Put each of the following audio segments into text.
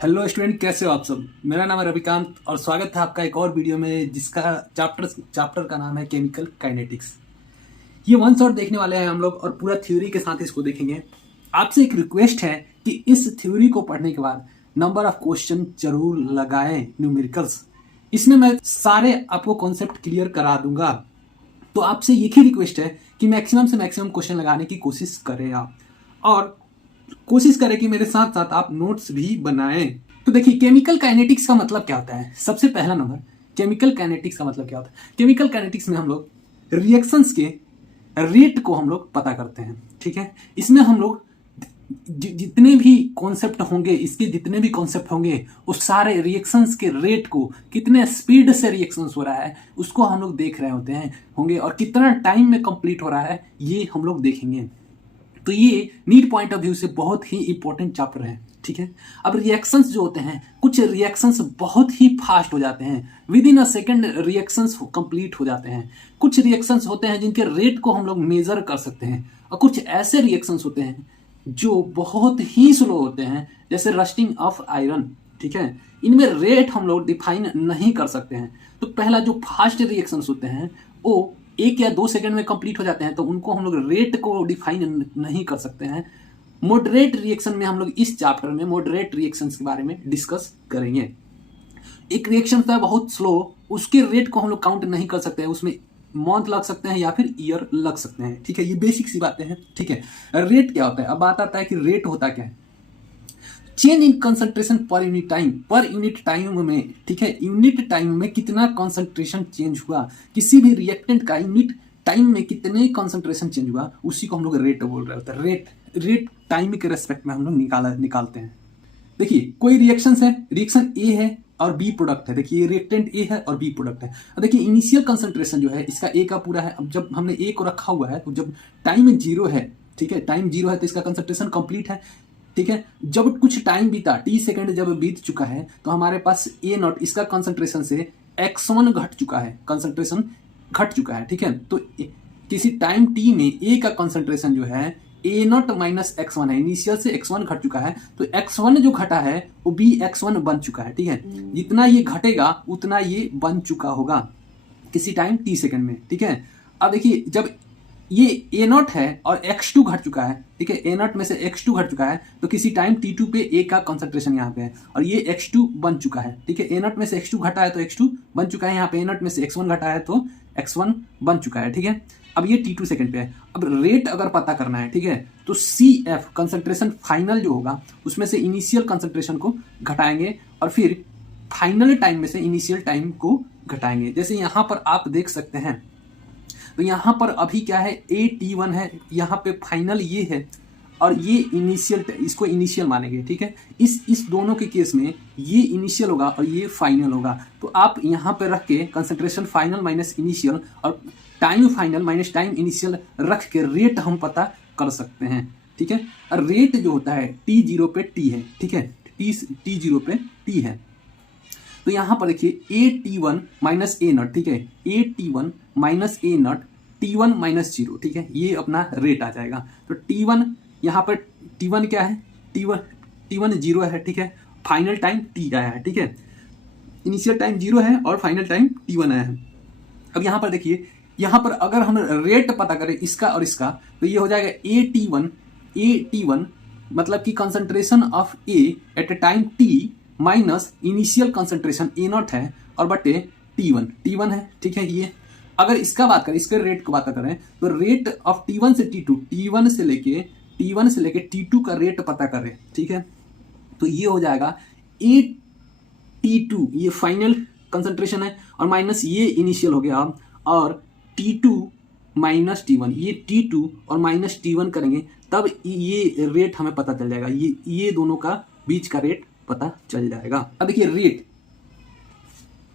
Hello student, कैसे हो आप सब। मेरा नाम है रविकांत और स्वागत है आपका एक और वीडियो में जिसका चैप्टर का नाम है केमिकल काइनेटिक्स। ये वन शॉट देखने वाले हैं हम लोग और पूरा थ्योरी के साथ इसको देखेंगे। आपसे एक रिक्वेस्ट है कि इस थ्योरी को पढ़ने के बाद नंबर ऑफ क्वेश्चन जरूर लगाएं, न्यूमेरिकल्स। इसमें मैं सारे आपको कॉन्सेप्ट क्लियर करा दूंगा। तो आपसे एक ही रिक्वेस्ट है कि मैक्सिमम से मैक्सिमम क्वेश्चन लगाने की कोशिश करें आप, और कोशिश करें कि मेरे साथ साथ आप नोट्स भी बनाएं। तो देखिए, केमिकल काइनेटिक्स का मतलब क्या होता है। सबसे पहला नंबर, केमिकल काइनेटिक्स का मतलब क्या होता है। केमिकल काइनेटिक्स में हम लोग रिएक्शंस के रेट को हम लोग पता करते हैं, ठीक है। इसमें हम लोग जितने भी कॉन्सेप्ट होंगे, इसके जितने भी कॉन्सेप्ट होंगे, उस सारे रिएक्शंस के रेट को, कितने स्पीड से रिएक्शंस हो रहा है उसको हम लोग देख रहे होंगे, और कितना टाइम में कंप्लीट हो रहा है ये हम लोग देखेंगे। तो ये नीट पॉइंट ऑफ व्यू से बहुत ही इंपॉर्टेंट चैप्टर है, ठीक है। अब रिएक्शंस जो होते हैं, कुछ रिएक्शंस बहुत ही फास्ट हो जाते हैं, with in a second reactions complete हो जाते हैं। कुछ रिएक्शंस होते हैं जिनके रेट को हम लोग मेजर कर सकते हैं, और कुछ ऐसे रिएक्शंस होते हैं जो बहुत ही स्लो होते हैं, जैसे रस्टिंग ऑफ आयरन, ठीक है। इनमें रेट हम लोग डिफाइन नहीं कर सकते हैं। तो पहला जो फास्ट रिएक्शंस होते हैं वो 1 या 2 सेकंड में कंप्लीट हो जाते हैं, तो उनको हम लोग रेट को डिफाइन नहीं कर सकते हैं। मॉडरेट रिएक्शन में हम लोग इस चैप्टर में मॉडरेट रिएक्शंस के बारे में डिस्कस करेंगे। एक रिएक्शन होता है बहुत स्लो, उसके रेट को हम लोग काउंट नहीं कर सकते हैं, उसमें मंथ लग सकते हैं या फिर ईयर लग सकते हैं, ठीक है। ये बेसिक सी बातें हैं, ठीक है। रेट क्या होता है, अब बात आता है कि रेट होता क्या है। Change in concentration per unit time में, ठीक है। यूनिट टाइम में कितना कंसंट्रेशन चेंज हुआ, किसी भी रिएक्टेंट का यूनिट टाइम में कितने कंसंट्रेशन चेंज हुआ, उसी को हम लोग रेट बोल रहे होते हैं। रेट टाइम के रेस्पेक्ट में हम लोग निकालते हैं। देखिए, कोई रिएक्शन है, रिएक्शन ए है और बी प्रोडक्ट है। देखिए, रिएक्टेंट ए है और बी प्रोडक्ट है। और देखिए, इनिशियल कंसंट्रेशन जो है इसका ए का पूरा है। अब जब हमने ए को रखा हुआ है, तो जब टाइम 0 है, ठीक है, टाइम 0 है, तो इसका कंसंट्रेशन कंप्लीट है, ठीक है। जब कुछ टाइम बीता, टी सेकंड जब बीत चुका है, तो हमारे पास ए नॉट, इसका कंसंट्रेशन से x1 घट चुका है, कंसंट्रेशन घट चुका है, ठीक है। तो किसी टाइम टी में ए का कंसंट्रेशन जो है ए नॉट माइनस x1 है, इनिशियल से x1 घट चुका है, तो x1 जो घटा है वो बी x1 बन चुका है, ठीक है। जितना ये घटेगा उतना ये बन चुका होगा किसी टाइम टी सेकंड में, ठीक है। अब देखिए, जब ये ए नॉट है और x2 घट चुका है, ठीक है, ए नॉट में से x2 घट चुका है, तो किसी टाइम t2 पे ए का कंसंट्रेशन यहाँ पे है और ये x2 बन चुका है, ठीक है। ए नॉट में से x2 घटा है तो x2 बन चुका है, यहाँ पे ए नॉट में से x1 घटा है तो x1 बन चुका है, ठीक है। अब ये t2 सेकंड पे है। अब रेट अगर पता करना है, ठीक है, तो CF कंसंट्रेशन फाइनल जो होगा उसमें से इनिशियल कंसंट्रेशन को घटाएंगे और फिर फाइनल टाइम में से इनिशियल टाइम को घटाएंगे। जैसे यहाँ पर आप देख सकते हैं, तो यहाँ पर अभी क्या है, AT1 है, यहाँ पे फाइनल ये है और ये इनिशियल, इसको इनिशियल मानेंगे, ठीक है। इस दोनों के केस में ये इनिशियल होगा और ये फाइनल होगा। तो आप यहाँ पे रख के कंसंट्रेशन फाइनल माइनस इनिशियल और time final minus time initial रख के रेट हम पता कर सकते हैं, ठीक है। और रेट जो होता है T0 पे T है, ठीक है, T0 पे T है। तो यहाँ पर देखिए AT1 माइनस ए नॉट, ठीक है, AT1 minus A not, T1 minus 0, ठीक है, ये अपना रेट आ जाएगा। तो T1 यहाँ पर T1 क्या है, T1 0 है, ठीक है, फाइनल टाइम T आया है, ठीक है, इनिशियल टाइम 0 है और फाइनल टाइम T1 आया है। अब यहाँ पर देखिए, यहाँ पर अगर हम रेट पता करें इसका और इसका, तो ये हो जाएगा AT1 मतलब कि concentration of A at a time T minus initial concentration A naught है और बटे T1 है, ठीक है। ये अगर इसका बात करें, इसके रेट को बात करें, तो रेट ऑफ T1 से T2, T1 से लेके T2 का रेट पता करें, ठीक है। तो ये हो जाएगा AT2, ये फाइनल कंसंट्रेशन है और माइनस ये इनिशियल हो गया, और T2 माइनस T1, ये T2 और माइनस T1 करेंगे तब ये रेट हमें पता चल जाएगा, ये दोनों का बीच का रेट पता चल जाएगा। अब देखिए,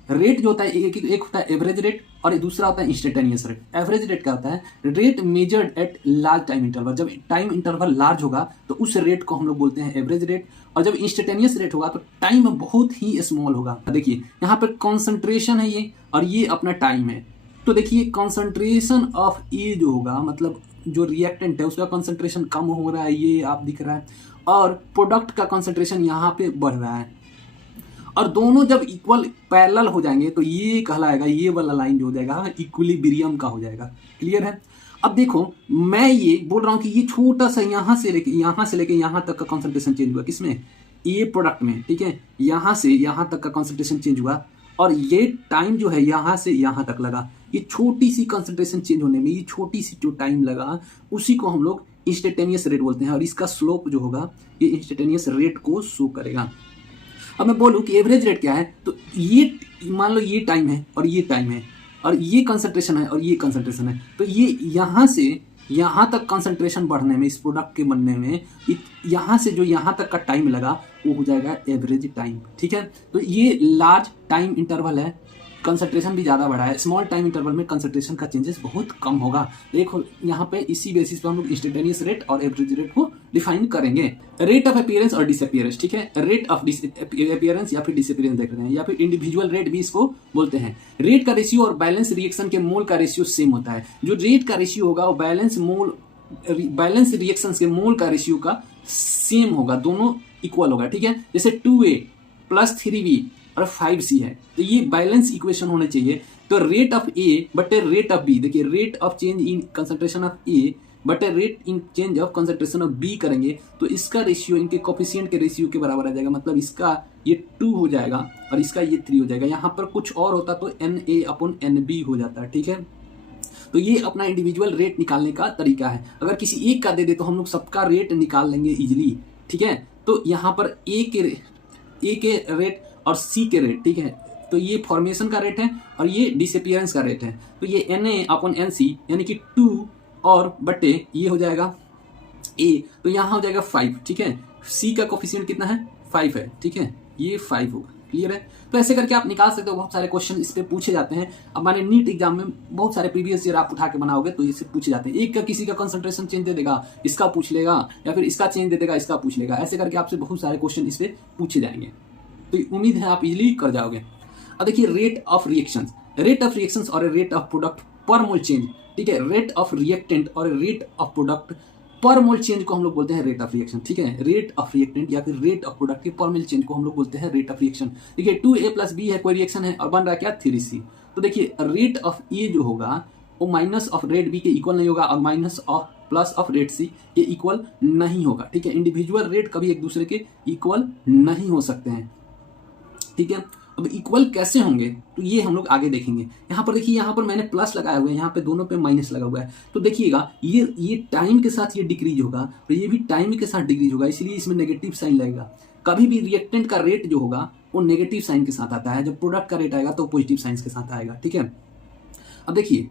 रेट जो होता है, एक होता है एवरेज रेट और दूसरा होता है इंस्टेंटेनियस रेट। एवरेज रेट क्या होता है, rate measured at large time interval. जब टाइम इंटरवल लार्ज होगा तो उस रेट को हम लोग बोलते हैं एवरेज रेट, और जब इंस्टेंटेनियस रेट होगा तो टाइम बहुत ही स्मॉल होगा। देखिए, यहाँ पर कॉन्सेंट्रेशन है ये और ये अपना टाइम है। तो देखिए, कॉन्सेंट्रेशन ऑफ ए जो होगा, मतलब जो रिएक्टेंट है उसका कॉन्सेंट्रेशन कम हो रहा है, ये आप दिख रहा है, और प्रोडक्ट का कंसंट्रेशन यहाँ पे बढ़ रहा है, और दोनों जब इक्वल पैरेलल हो जाएंगे तो ये कहलाएगा, ये वाला लाइन जो हो जाएगा इक्विलिब्रियम का हो जाएगा। क्लियर है? अब देखो मैं ये बोल रहा हूँ कि ये छोटा सा यहाँ से लेके यहाँ तक का कंसंट्रेशन चेंज हुआ, किसमें? ये प्रोडक्ट में, ठीक है। यहाँ से यहाँ तक का कंसंट्रेशन चेंज हुआ, और ये टाइम जो है यहाँ से यहाँ तक लगा। ये छोटी सी कंसंट्रेशन चेंज होने में ये छोटी सी जो टाइम लगा उसी को हम लोग इंस्टेंटेनियस रेट बोलते हैं, और इसका स्लोप जो होगा ये इंस्टेंटेनियस रेट को शो करेगा। अब मैं बोलूँ कि एवरेज रेट क्या है, तो ये मान लो ये टाइम है और ये टाइम है और ये कंसंट्रेशन है और ये कंसंट्रेशन है, तो ये यहाँ से यहाँ तक कंसंट्रेशन बढ़ने में, इस प्रोडक्ट के बनने में यहाँ से जो यहाँ तक का टाइम लगा वो हो जाएगा एवरेज टाइम। ठीक है, तो ये लार्ज टाइम इंटरवल है, कंसंट्रेशन भी ज़्यादा बढ़ा है। स्मॉल टाइम इंटरवल में कंसंट्रेशन का चेंजेस बहुत कम होगा। देखो यहाँ पे इसी बेसिस पे हम लोग इंस्टेंटेनियस रेट और एवरेज रेट को डिफाइन करेंगे। रेट ऑफ अपीयरेंस और डिसअपीयरेंस, ठीक है, रेट ऑफ अपीयरेंस या फिर डिसअपीयरेंस देख रहे हैं, या फिर इंडिविजुअल रेट भी इसको बोलते हैं। रेट का रेशियो और बैलेंस रिएक्शन के मोल का रेशियो सेम होता है। जो रेट का रेशियो होगा वो बैलेंस रिएक्शन के मोल का रेशियो का सेम होगा, दोनों इक्वल होगा। ठीक है, जैसे 2A + 3B और 5C है, तो ये बैलेंस इक्वेशन होने चाहिए। तो रेट ऑफ ए बटे रेट ऑफ बी, देखिए rate of change in concentration of a बटे rate in change of concentration of b करेंगे तो इसका रेशियो इनके कोफिशिएंट के रेशियो के बराबर आ जाएगा। मतलब इसका ये 2 हो जाएगा और इसका ये 3 हो जाएगा। यहाँ पर कुछ और होता तो NA/NB हो जाता है। ठीक है, तो ये अपना इंडिविजुअल रेट निकालने का तरीका है। अगर किसी एक का दे दे तो हम लोग सबका रेट निकाल लेंगे इजिली। ठीक है, तो यहाँ पर ए के रेट और सी के रेट, ठीक है, तो ये फॉर्मेशन का रेट है और ये डिसअपीयरेंस का रेट है। तो ये NA/NC यानी कि 2 और बटे ये हो जाएगा A, तो यहाँ हो जाएगा 5। ठीक है, C का कोफिशिएंट कितना है? 5 है। ठीक है, ये 5 होगा। क्लियर है? तो ऐसे करके आप निकाल सकते हो। बहुत सारे क्वेश्चन इस पे पूछे जाते हैं। अब माने नीट एग्जाम में बहुत सारे प्रीवियस ईयर आप उठा के बनाओगे तो इससे पूछे जाते हैं। एक का किसी का कंसंट्रेशन चेंज दे देगा, इसका पूछ लेगा, या फिर इसका चेंज दे देगा, इसका पूछ लेगा। ऐसे करके आपसे बहुत सारे क्वेश्चन इस पे पूछे जाएंगे। तो उम्मीद है आप इजीली कर जाओगे। अब देखिए रेट ऑफ रिएक्शंस और रेट ऑफ प्रोडक्ट पर मोल चेंज। ठीक है, रेट ऑफ रिएक्टेंट और रेट ऑफ प्रोडक्ट पर मोल चेंज को हम लोग बोलते हैं रेट ऑफ रिएक्शन। ठीक है, रेट ऑफ रिएक्टेंट या फिर रेट ऑफ प्रोडक्ट के पर मोल चेंज को हम लोग बोलते हैं रेट ऑफ रिएक्शन। देखिए 2A + B है, कोई रिएक्शन है और बन रहा है क्या? 3C। तो देखिए रेट ऑफ ए जो होगा वो माइनस ऑफ रेट बी के इक्वल नहीं होगा और minus of plus of rate C के इक्वल नहीं होगा। ठीक है, इंडिविजुअल रेट कभी एक दूसरे के इक्वल नहीं हो सकते हैं। ठीक है, अब इक्वल कैसे होंगे तो ये हम लोग आगे देखेंगे। यहाँ पर देखिए, यहाँ पर मैंने प्लस लगाया हुआ है, यहाँ पे दोनों पे माइनस लगा हुआ है। तो देखिएगा ये टाइम के साथ ये डिक्रीज होगा और ये भी टाइम के साथ डिक्रीज होगा, इसलिए इसमें नेगेटिव साइन लगेगा। कभी भी रिएक्टेंट का रेट जो होगा वो नेगेटिव साइन के साथ आता है, जब प्रोडक्ट का रेट आएगा तो पॉजिटिव साइन के साथ आएगा। ठीक है, अब देखिए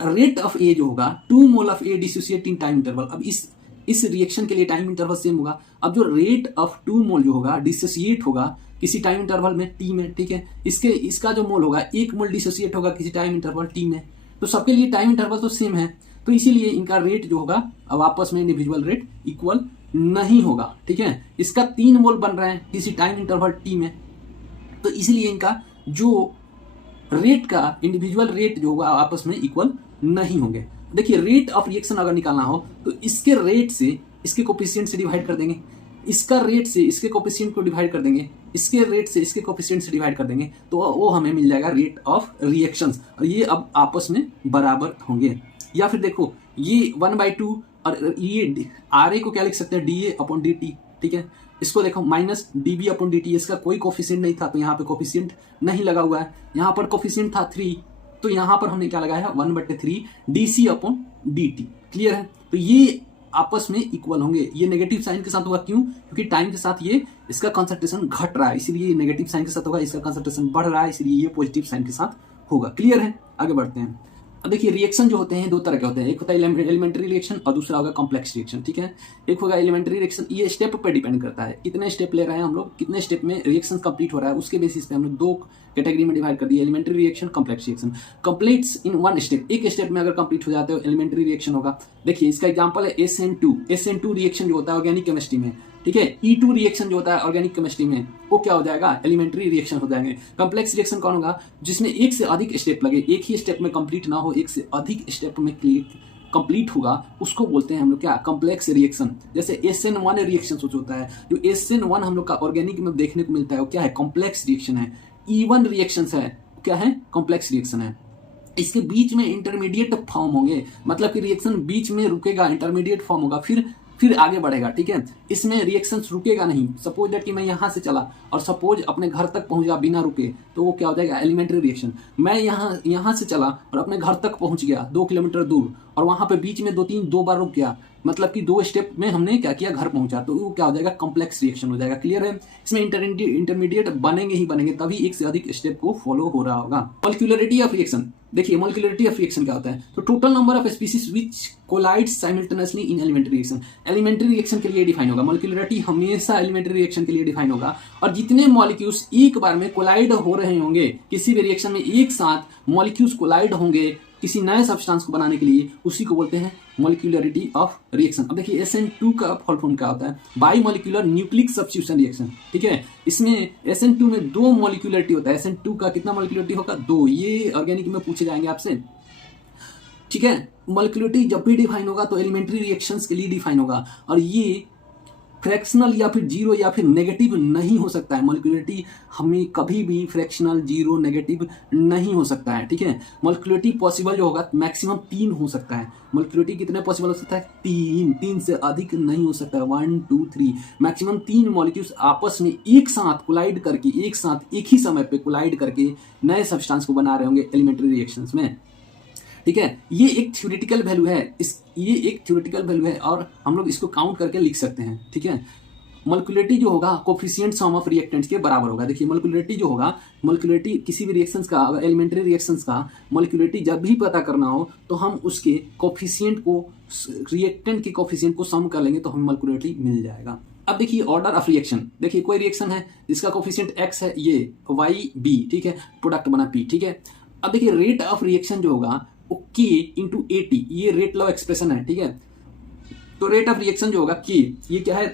रेट ऑफ ए जो होगा 2 mole of A dissociate in time interval. अब इस रिएक्शन के लिए टाइम इंटरवल सेम होगा। अब जो रेट ऑफ 2 मोल जो होगा डिसोसिएट होगा किसी टाइम इंटरवल में टी में। ठीक है, इसका जो मोल होगा 1 मोल डिसोसिएट होगा किसी टाइम इंटरवल टी में। तो सबके लिए टाइम इंटरवल तो सेम है, तो इसीलिए इनका रेट जो होगा अब आपस में इंडिविजुअल रेट इक्वल नहीं होगा। ठीक है, इसका 3 मोल बन रहे हैं किसी टाइम इंटरवल टी में, तो इसलिए इनका जो रेट का इंडिविजुअल रेट जो होगा आपस में इक्वल नहीं होंगे। देखिए रेट ऑफ रिएक्शन अगर निकालना हो तो इसके रेट से इसके कोफिशिएंट से डिवाइड कर देंगे, इसका रेट से इसके कोफिशिएंट को डिवाइड कर देंगे, इसके रेट से इसके कोफिशिएंट से डिवाइड कर देंगे, तो वो हमें मिल जाएगा रेट ऑफ रिएक्शंस, और ये अब आपस में बराबर होंगे। या फिर देखो ये 1/2 और ये RA को क्या लिख सकते हैं? DA/dt। ठीक है, इसको देखो माइनस dB/dt, इसका कोई कोफिशिएंट नहीं था तो यहाँ पे कोफिशिएंट नहीं लगा हुआ है। यहाँ पर कोफिशिएंट था 3, तो यहाँ पर हमने क्या लगाया है 1/3 dC/dt। क्लियर है? तो ये आपस में इक्वल होंगे। ये नेगेटिव साइन के साथ होगा, क्यों? क्योंकि टाइम के साथ ये इसका कंसंट्रेशन घट रहा है, इसलिए ये नेगेटिव साइन के साथ होगा। इसका कंसंट्रेशन बढ़ रहा है, इसलिए ये पॉजिटिव साइन के साथ होगा। क्लियर है? आगे बढ़ते हैं। अब देखिए रिएक्शन जो होते हैं 2 तरह के होते हैं, एक होता है एलिमेंट्री रिएक्शन और दूसरा होगा कॉम्प्लेक्स रिएक्शन। ठीक है, एक होगा एलिमेंट्री रिएक्शन, ये स्टेप पे डिपेंड करता है, कितने स्टेप ले रहे हैं हम लोग, कितने स्टेप में रिएक्शन कंप्लीट हो रहा है, उसके बेसिस पे हम लोग 2 कैटेगरी में डिवाइड कर दिए, elementary reaction, complex reaction. Completes in 1 step, एक स्टेप में अगर कंप्लीट हो जाते हो एलिमेंट्री रिएक्शन होगा। देखिए इसका एग्जांपल है SN2 रिएक्शन जो होता है ऑर्गेनिक केमिस्ट्री में। ठीक है, E2 रिएक्शन जो होता है ऑर्गेनिक केमिस्ट्री में, वो क्या हो जाएगा? एलिमेंट्री रिएक्शन हो जाएंगे। कॉम्प्लेक्स रिएक्शन कौन होगा? जिसमें एक से अधिक स्टेप लगे, एक ही स्टेप में कंप्लीट ना हो, एक से अधिक स्टेप में कंप्लीट होगा उसको बोलते हैं हम लोग क्या, कॉम्प्लेक्स रिएक्शन। जैसे SN1 रिएक्शन सोच होता है, जो SN1 हम लोग का ऑर्गेनिक में देखने को मिलता है वो क्या है, कॉम्प्लेक्स रिएक्शन है। E1 रिएक्शन है, क्या है, कॉम्प्लेक्स रिएक्शन है। इसके बीच में इंटरमीडिएट फॉर्म होंगे, मतलब कि रिएक्शन बीच में रुकेगा, इंटरमीडिएट फॉर्म होगा, फिर आगे बढ़ेगा, ठीक है। इसमें रिएक्शन रुकेगा नहीं। सपोज दैट कि मैं यहाँ से चला और सपोज अपने घर तक पहुंच गया बिना रुके, तो वो क्या हो जाएगा, एलिमेंट्री रिएक्शन। मैं यहाँ से चला और अपने घर तक पहुंच गया 2 किलोमीटर दूर, और वहां पे बीच में दो बार रुक गया, मतलब कि 2 स्टेप में हमने क्या किया, घर पहुंचा, तो वो क्या हो जाएगा, कॉम्प्लेक्स रिएक्शन हो जाएगा। क्लियर है। इसमें इंटरमीडिएट बनेंगे ही बनेंगे, तभी एक से अधिक स्टेप को फॉलो हो रहा होगा। मॉलिक्यूलरिटी ऑफ रिएक्शन, देखिए मॉलिक्यूलरिटी ऑफ रिएक्शन क्या होता है, तो total number of species which collides simultaneously in elementary reaction. Elementary reaction के लिए डिफाइन होगा, मॉलिक्यूलरिटी हमेशा एलिमेंट्री रिएक्शन के लिए डिफाइन होगा। और जितने मॉलिक्यूल्स एक बार में कोलाइड हो रहे होंगे, किसी भी रिएक्शन में एक साथ मॉलिक्यूल्स कोलाइड होंगे किसी नए सब्सटेंस को बनाने के लिए, उसी को बोलते हैं मॉलिक्यूलरिटी ऑफ रिएक्शन। अब देखिए SN2 का फुल फॉर्म क्या होता है, by molecular nucleic substitution reaction, ठीक है। इसमें SN2 में 2 मॉलिक्यूलरिटी होता है। SN2 का कितना मॉलिक्यूलरिटी होगा, 2। ये ऑर्गेनिक में पूछे जाएंगे आपसे, ठीक है। मॉलिक्यूलरिटी जब भी डिफाइन होगा तो एलिमेंट्री रिएक्शंस के लिए डिफाइन होगा, और ये फ्रैक्शनल या फिर जीरो या फिर नेगेटिव नहीं हो सकता है। मॉलिक्यूलरिटी हमें कभी भी फ्रैक्शनल, जीरो, नेगेटिव नहीं हो सकता है, ठीक है। मॉलिक्यूलरिटी पॉसिबल जो होगा मैक्सिमम 3 हो सकता है। मॉलिक्यूलरिटी कितने पॉसिबल हो सकता है, 3 से अधिक नहीं हो सकता है। 1 2 3 मैक्सिमम 3 मॉलिक्यूल्स आपस में एक साथ कोलाइड करके, एक साथ एक ही समय पे कोलाइड करके नए सब्सटेंस को बना रहे होंगे एलिमेंट्री रिएक्शंस में, ठीक है। ये एक थ्योरेटिकल वैल्यू है, ये एक थ्योरेटिकल वैल्यू है, और हम लोग इसको काउंट करके लिख सकते हैं, ठीक है। मॉलिक्यूलरिटी जो होगा कोफिशिएंट सम ऑफ रिएक्टेंट्स के बराबर होगा। देखिए मॉलिक्यूलरिटी जो होगा, मॉलिक्यूलरिटी किसी भी रिएक्शंस का, एलिमेंट्री रिएक्शंस का मॉलिक्यूलरिटी जब भी पता करना हो तो हम उसके कोफिशिएंट को, रिएक्टेंट के कोफिशिएंट को सम कर लेंगे तो हमें मॉलिक्यूलरिटी मिल जाएगा। अब देखिए ऑर्डर ऑफ रिएक्शन, देखिए कोई रिएक्शन है जिसका कोफिशिएंट x है, ये YB, ठीक है, प्रोडक्ट बना P, ठीक है। अब देखिए रेट ऑफ रिएक्शन जो होगा वो K × AT, ये रेट लॉ एक्सप्रेशन है, ठीक है। तो रेट ऑफ रिएक्शन जो होगा K, ये क्या है,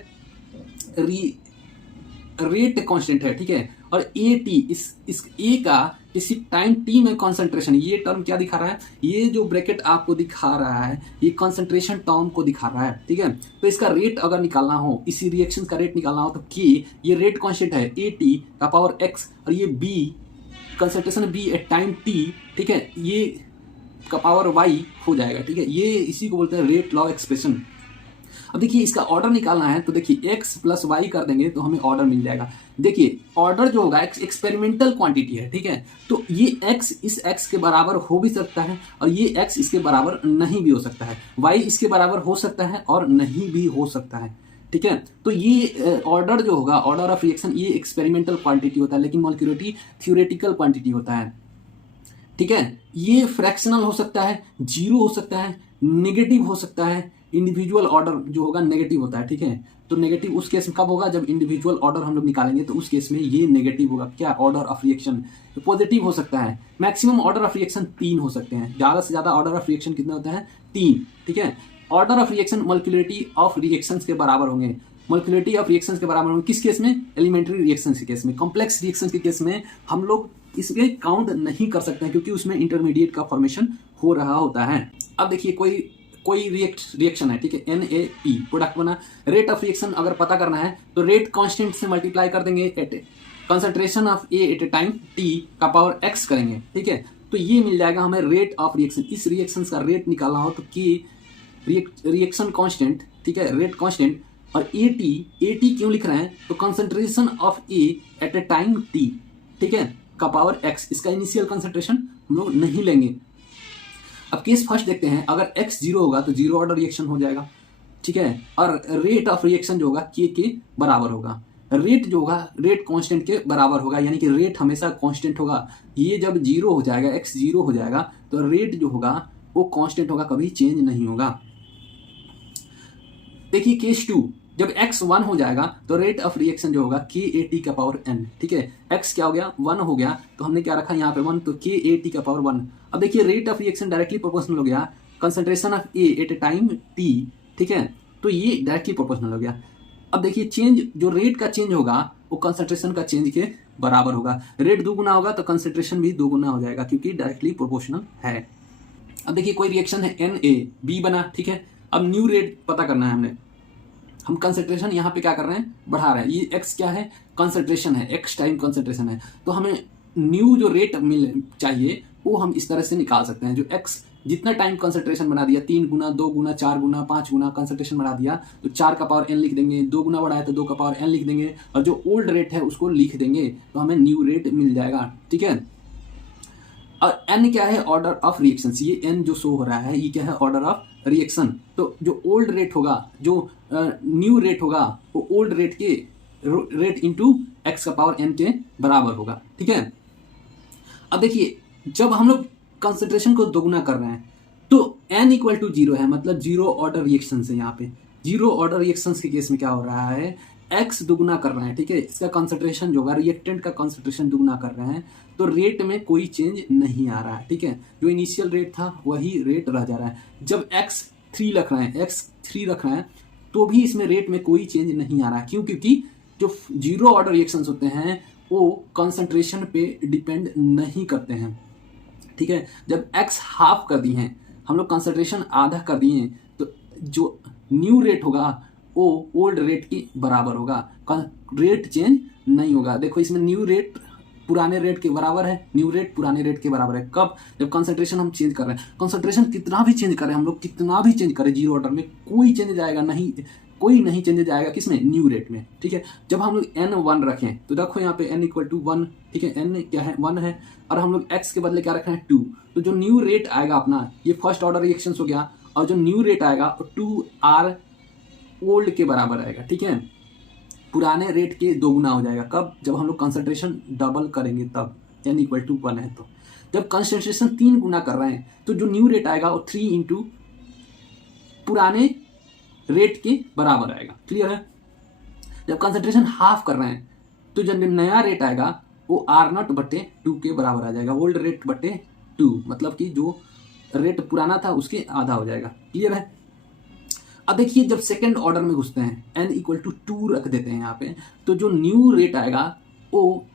रेट कांस्टेंट है, ठीक है। और AT, इस A का किसी टाइम T में कॉन्सेंट्रेशन, ये टर्म क्या दिखा रहा है, ये जो ब्रैकेट आपको दिखा रहा है ये कॉन्सेंट्रेशन टर्म को दिखा रहा है, ठीक है। तो इसका रेट अगर निकालना हो, इसी रिएक्शन का रेट निकालना हो तो K, ये रेट कांस्टेंट है, AT का पावर x, और ये B concentration B at time T, ठीक है, ये का पावर y हो जाएगा, ठीक है। ये इसी को बोलते हैं रेट लॉ एक्सप्रेशन। अब देखिए इसका ऑर्डर निकालना है तो देखिए x + y कर देंगे तो हमें ऑर्डर मिल जाएगा। देखिए ऑर्डर जो होगा एक्सपेरिमेंटल क्वांटिटी है, ठीक है। तो ये x इस x के बराबर हो भी सकता है और ये x इसके बराबर नहीं भी हो सकता है, y इसके बराबर हो सकता है और नहीं भी हो सकता है, ठीक है। तो ये ऑर्डर जो होगा, ऑर्डर ऑफ रिएक्शन, ये एक्सपेरिमेंटल क्वांटिटी होता है, लेकिन मॉलिक्यूलरिटी थ्योरेटिकल क्वांटिटी होता है, ठीक है। ये फ्रैक्शनल हो सकता है, जीरो हो सकता है, नेगेटिव हो सकता है। इंडिविजुअल ऑर्डर जो होगा नेगेटिव होता है, ठीक है। तो नेगेटिव उस केस में कब होगा, जब इंडिविजुअल ऑर्डर हम लोग निकालेंगे तो उस केस में ये नेगेटिव होगा, क्या, ऑर्डर ऑफ रिएक्शन। तो पॉजिटिव हो सकता है। मैक्सिमम ऑर्डर ऑफ रिएक्शन 3 हो सकते हैं, ज्यादा से ज्यादा ऑर्डर ऑफ रिएक्शन कितना होता है, 3, ठीक है। Order of reaction molecularity of reactions के बराबर होंगे। मॉलिक्यूलरिटी ऑफ रिएक्शंस के बराबर होंगे किस केस में, एलिमेंट्री रिएक्शंस के केस में। कॉम्प्लेक्स रिएक्शंस के केस में हम लोग इसके काउंट नहीं कर सकते हैं क्योंकि उसमें इंटरमीडिएट का फॉर्मेशन हो रहा होता है। अब देखिए कोई रिएक्शन है, ठीक है, NaP प्रोडक्ट बना। रेट ऑफ रिएक्शन अगर पता करना है तो रेट कांस्टेंट से मल्टीप्लाई कर देंगे, at concentration of A at a time T का पावर x करेंगे, ठीक है। तो ये मिल जाएगा हमें रेट ऑफ रिएक्शन। इस रिएक्शन का रेट निकालना हो तो K रिएक्शन कांस्टेंट, ठीक है, रेट कांस्टेंट, और AT क्यों लिख रहे हैं, तो concentration of A at a time T, ठीक है, का पावर x। इसका इनिशियल कंसंट्रेशन हम लोग नहीं लेंगे। अब केस फर्स्ट देखते हैं, अगर x 0 होगा तो 0 ऑर्डर रिएक्शन हो जाएगा, ठीक है। और रेट ऑफ रिएक्शन जो होगा K के बराबर होगा। रेट जो होगा रेट कांस्टेंट के बराबर होगा, यानी कि रेट हमेशा कांस्टेंट होगा। ये जब 0 हो जाएगा, x 0 हो जाएगा तो रेट जो होगा वो कांस्टेंट होगा, कभी चेंज नहीं होगा। देखिए केस 2, जब x 1 हो जाएगा तो रेट ऑफ रिएक्शन जो होगा KAT का पावर n, ठीक है। x क्या हो गया, 1 हो गया, तो हमने क्या रखा यहाँ पे 1, तो KAT का पावर 1। अब देखिए rate of reaction directly proportional हो गया concentration of A at a time T, ठीक है। तो ये डायरेक्टली प्रोपोर्शनल हो गया। अब देखिए चेंज, जो रेट का चेंज होगा वो कंसंट्रेशन का चेंज के बराबर होगा। रेट 2 गुना होगा तो कंसंट्रेशन भी 2 गुना हो जाएगा क्योंकि डायरेक्टली प्रोपोर्शनल है। अब देखिए कोई रिएक्शन है NaB बना, ठीक है। अब न्यू रेट पता करना है हमने। हम कंसंट्रेशन यहाँ पे क्या कर रहे हैं, बढ़ा रहे हैं। ये x क्या है, कंसंट्रेशन है, x टाइम कंसंट्रेशन है। तो हमें न्यू जो रेट मिल चाहिए वो हम इस तरह से निकाल सकते हैं। जो x जितना टाइम कंसंट्रेशन बना दिया, 3 गुना, 2 गुना, 4 गुना, 5 गुना कंसंट्रेशन बढ़ा दिया, तो 4 का पावर n लिख देंगे। 2 गुना बढ़ाया तो 2 का पावर n लिख देंगे, और जो ओल्ड रेट है उसको लिख देंगे, तो हमें न्यू रेट मिल जाएगा, ठीक है। और n क्या है, ऑर्डर ऑफ रिएक्शन। ये n जो शो हो रहा है ये क्या है, ऑर्डर ऑफ रिएक्शन। तो जो ओल्ड रेट होगा, जो न्यू रेट होगा, वो ओल्ड रेट के रेट इंटू x का पावर n के बराबर होगा, ठीक है। अब देखिए जब हम लोग कंसंट्रेशन को दोगुना कर रहे हैं तो n इक्वल टू 0 है, मतलब जीरो ऑर्डर रिएक्शन है। यहाँ पे जीरो ऑर्डर रिएक्शन के केस में क्या हो रहा है, x दुगुना कर रहे हैं, ठीक है। इसका कंसंट्रेशन जो होगा, रिएक्टेंट का कंसंट्रेशन दुगुना कर रहे हैं, तो रेट में कोई चेंज नहीं आ रहा है, ठीक है। जो इनिशियल रेट था वही रेट रह जा रहा है। जब x3 रख रहे हैं तो भी इसमें रेट में कोई चेंज नहीं आ रहा है। क्यों? क्योंकि जो जीरो ऑर्डर रिएक्शंस होते हैं वो कंसंट्रेशन पे डिपेंड नहीं करते हैं, ठीक है। जब x हाफ कर दिए हैं, हम लोग कंसंट्रेशन आधा कर दिए हैं, तो जो न्यू रेट होगा वो ओल्ड रेट के बराबर होगा, रेट चेंज नहीं होगा। देखो इसमें न्यू रेट पुराने रेट के बराबर है, न्यू रेट पुराने रेट के बराबर है। कब? जब कंसंट्रेशन हम चेंज कर रहे हैं। कंसंट्रेशन कितना भी चेंज करें हम लोग, कितना भी चेंज करें जीरो ऑर्डर में, कोई चेंज जाएगा नहीं, कोई नहीं चेंज जाएगा किसमें, न्यू रेट में, ठीक है। जब हम लोग n1 रखें तो देखो यहाँ पे n इक्वल टू 1, ठीक है। n क्या है, 1 है, और हम लोग x के बदले क्या रख रहे हैं, 2। तो जो न्यू रेट आएगा अपना, ये फर्स्ट ऑर्डर रिएक्शन हो गया, और जो न्यू रेट आएगा 2r ओल्ड के बराबर आएगा, ठीक है। पुराने रेट के 2 गुना हो जाएगा। कब? जब हम लोग कंसंट्रेशन डबल करेंगे तब, n इक्वल टू 1 है। तो जब कंसंट्रेशन 3 गुना कर रहे हैं तो जो न्यू रेट आएगा वो 3 इंटू पुराने रेट के बराबर आएगा, क्लियर है। जब कंसंट्रेशन हाफ कर रहे हैं तो जब नया रेट आएगा वो r0 बटे 2 के बराबर आ जाएगा, ओल्ड रेट बटे 2, मतलब कि जो रेट पुराना था उसके आधा हो जाएगा, क्लियर है। अब देखिए जब सेकेंड ऑर्डर में घुसते हैं, n इक्वल टू 2 रख देते हैं यहाँ पे, तो जो न्यू रेट आएगा वो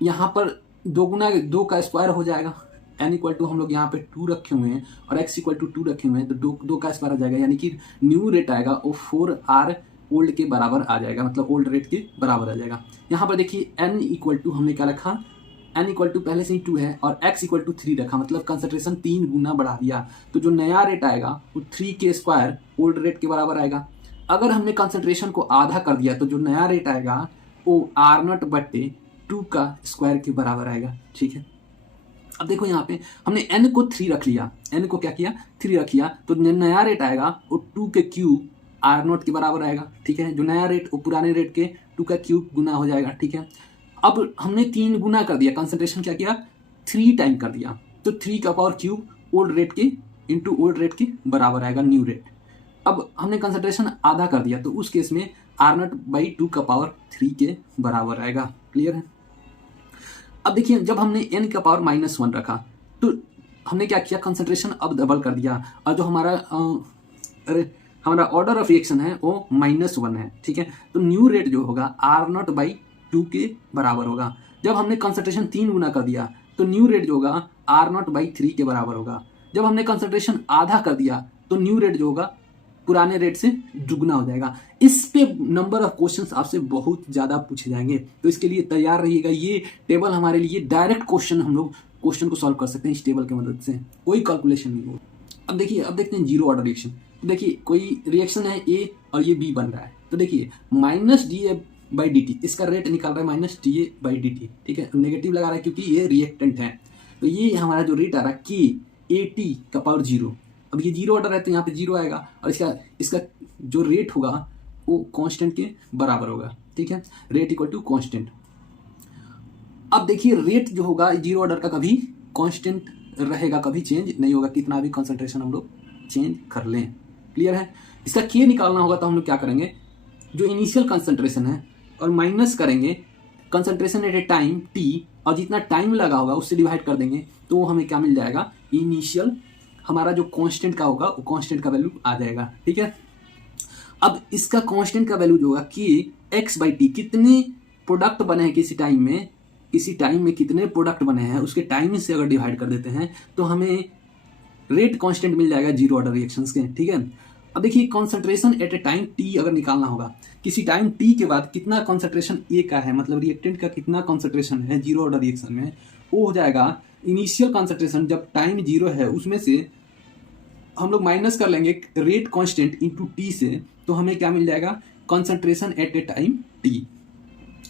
यहाँ पर 2 गुना 2 का स्क्वायर हो जाएगा। n इक्वल टू हम लोग यहाँ पे 2 रखे हुए हैं और x इक्वल टू 2 रखे हुए हैं, तो 2 का स्क्वायर आ जाएगा, यानी कि न्यू रेट आएगा वो 4r ओल्ड के बराबर आ जाएगा, मतलब ओल्ड रेट के बराबर आ जाएगा। यहाँ पर देखिए n इक्वल टू हमने क्या रखा, n इक्वल टू पहले से ही 2 है, और x इक्वल टू 3 रखा, मतलब कंसंट्रेशन 3 गुना बढ़ा दिया, तो जो नया रेट आएगा वो 3 के स्क्वायर ओल्ड रेट के बराबर आएगा। अगर हमने कंसंट्रेशन को आधा कर दिया तो जो नया रेट आएगा वो r0 बटे 2 का स्क्वायर के बराबर आएगा, ठीक है। अब देखो यहाँ पे हमने n को 3 रख लिया, n को क्या किया, 3 रख लिया, तो नया रेट आएगा वो 2 के क्यूब r0 के बराबर आएगा, ठीक है। जो नया रेट वो पुराने रेट के 2 का क्यूब गुना हो जाएगा, ठीक है। अब हमने 3 गुना कर दिया, कंसंट्रेशन क्या किया, 3 टाइम कर दिया, तो 3 का पावर क्यूब ओल्ड रेट के इंटू ओल्ड रेट के बराबर आएगा, न्यू रेट। अब हमने कंसंट्रेशन आधा कर दिया, तो उस केस में r0 बाई 2 का पावर 3 के बराबर आएगा, क्लियर है। अब देखिए जब हमने n का पावर -1 रखा तो हमने क्या किया, कंसंट्रेशन अब डबल कर दिया, और जो हमारा ऑर्डर ऑफ रिएक्शन है वो -1 है, ठीक है। तो न्यू रेट जो होगा r0 बाई 2 के बराबर होगा। जब हमने कंसंट्रेशन 3 गुना कर दिया तो न्यू रेट जो होगा r0 बाई 3 के बराबर होगा। जब हमने कंसंट्रेशन आधा कर दिया तो न्यू रेट जो होगा पुराने रेट से दुगना हो जाएगा। इस पे नंबर ऑफ क्वेश्चंस आपसे बहुत ज़्यादा पूछे जाएंगे, तो इसके लिए तैयार रहिएगा। ये टेबल हमारे लिए डायरेक्ट क्वेश्चन, हम लोग क्वेश्चन को सॉल्व कर सकते हैं इस टेबल की मदद से, कोई कैलकुलेशन नहीं होगा। अब देखते हैं जीरो ऑर्डर रिएक्शन। तो देखिए कोई रिएक्शन है A और ये B बन रहा है, तो देखिए -dA/dt, इसका रेट निकाल रहा है -dA/dt, ठीक है। नेगेटिव लगा रहा है क्योंकि ये रिएक्टेंट है, तो ये हमारा जो रेट आ रहा है KAT का पावर 0। अब ये जीरो ऑर्डर है तो यहाँ पे 0 आएगा, और इसका जो रेट होगा वो कांस्टेंट के बराबर होगा, ठीक है। Rate equal to constant. अब देखिए रेट जो होगा जीरो ऑर्डर का कभी कांस्टेंट रहेगा, कभी चेंज नहीं होगा, कितना भी कंसंट्रेशन हम लोग चेंज कर लें, क्लियर है। इसका के निकालना होगा तो हम लोग क्या करेंगे, जो इनिशियल कंसंट्रेशन है और माइनस करेंगे concentration at a time t, और जितना टाइम लगा होगा उससे डिवाइड कर देंगे, तो हमें क्या मिल जाएगा, इनिशियल हमारा जो कांस्टेंट का होगा वो कांस्टेंट का वैल्यू आ जाएगा, ठीक है। अब इसका कांस्टेंट का वैल्यू जो होगा कि x/t, कितने प्रोडक्ट बने हैं किसी टाइम में कितने प्रोडक्ट बने हैं उसके टाइम से अगर डिवाइड कर देते हैं तो हमें रेट कांस्टेंट मिल जाएगा जीरो ऑर्डर रिएक्शंस के, ठीक है। अब देखिए concentration eight a time T अगर निकालना होगा, किसी टाइम टी के बाद कितना कॉन्सेंट्रेशन ए का है, मतलब रिएक्टेंट का कितना कॉन्सेंट्रेशन है जीरो ऑर्डर रिएक्शन में, वो हो जाएगा इनिशियल कॉन्सेंट्रेशन जब टाइम जीरो है उसमें से हम लोग माइनस कर लेंगे रेट कांस्टेंट इनटू टी से, तो हमें क्या मिल जाएगा, concentration eight a time T.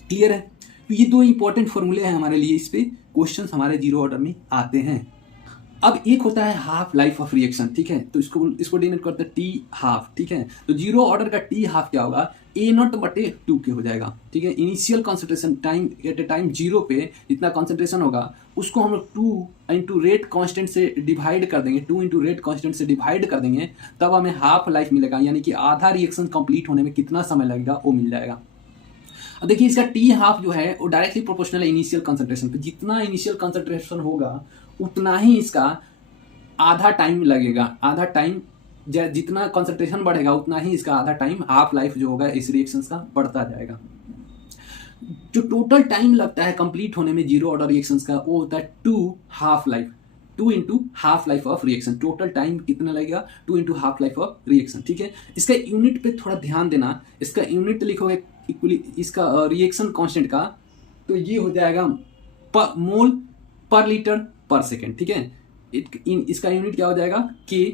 Clear है। तो ये दो इंपॉर्टेंट फॉर्मूले हैं हमारे लिए, इस पे क्वेश्चंस हमारे जीरो ऑर्डर में आते हैं। अब एक होता है हाफ लाइफ ऑफ रिएक्शन, ठीक है, तो इसको डिनोट करते हैं टी हाफ, ठीक है। तो जीरो ऑर्डर का टी हाफ क्या होगा, ए नॉट बटे 2 के हो जाएगा, ठीक है। Initial concentration time at a time zero पे जितना कॉन्सेंट्रेशन होगा उसको हम लोग 2 इंटू रेट कांस्टेंट से डिवाइड कर देंगे, 2 इंटू रेट कांस्टेंट से डिवाइड कर देंगे, तब हमें हाफ लाइफ मिलेगा, यानी कि आधा रिएक्शन कंप्लीट होने में कितना समय लगेगा वो मिल जाएगा। अब देखिए इसका टी हाफ जो है वो डायरेक्टली प्रोपोर्शनल है इनिशियल कॉन्सेंट्रेशन पे, जितना इनिशियल कॉन्सेंट्रेशन होगा उतना ही इसका आधा टाइम लगेगा, आधा टाइम जितना कंसंट्रेशन बढ़ेगा उतना ही इसका आधा टाइम हाफ लाइफ जो होगा इस रिएक्शंस का बढ़ता जाएगा। जो टोटल टाइम लगता है कंप्लीट होने में जीरो ऑर्डर रिएक्शंस का वो होता है 2 half life, 2 into half life of reaction. Total time कितना लगेगा, 2 into half life of reaction, ठीक है। इसका यूनिट पे थोड़ा ध्यान देना, इसका यूनिट लिखोगे इक्वली इसका रिएक्शन कांस्टेंट का, तो ये हो जाएगा मोल पर लीटर पर सेकेंड, ठीक है। इसका यूनिट क्या हो जाएगा, के